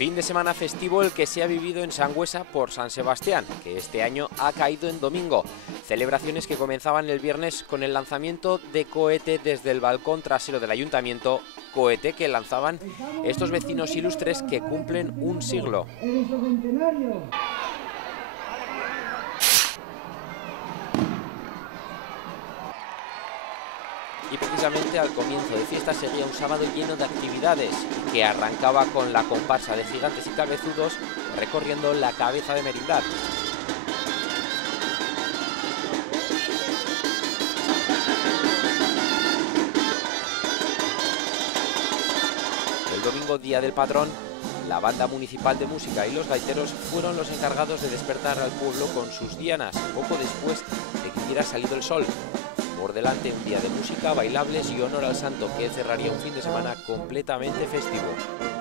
Fin de semana festivo el que se ha vivido en Sangüesa por San Sebastián, que este año ha caído en domingo. Celebraciones que comenzaban el viernes con el lanzamiento de cohete desde el balcón trasero del ayuntamiento, cohete que lanzaban estos vecinos ilustres que cumplen un siglo. Y precisamente al comienzo de fiesta seguía un sábado lleno de actividades que arrancaba con la comparsa de gigantes y cabezudos recorriendo la cabeza de Merindad. El domingo, día del patrón, la banda municipal de música y los gaiteros fueron los encargados de despertar al pueblo con sus dianas, poco después de que hubiera salido el sol. Por delante un día de música, bailables y honor al santo que cerraría un fin de semana completamente festivo.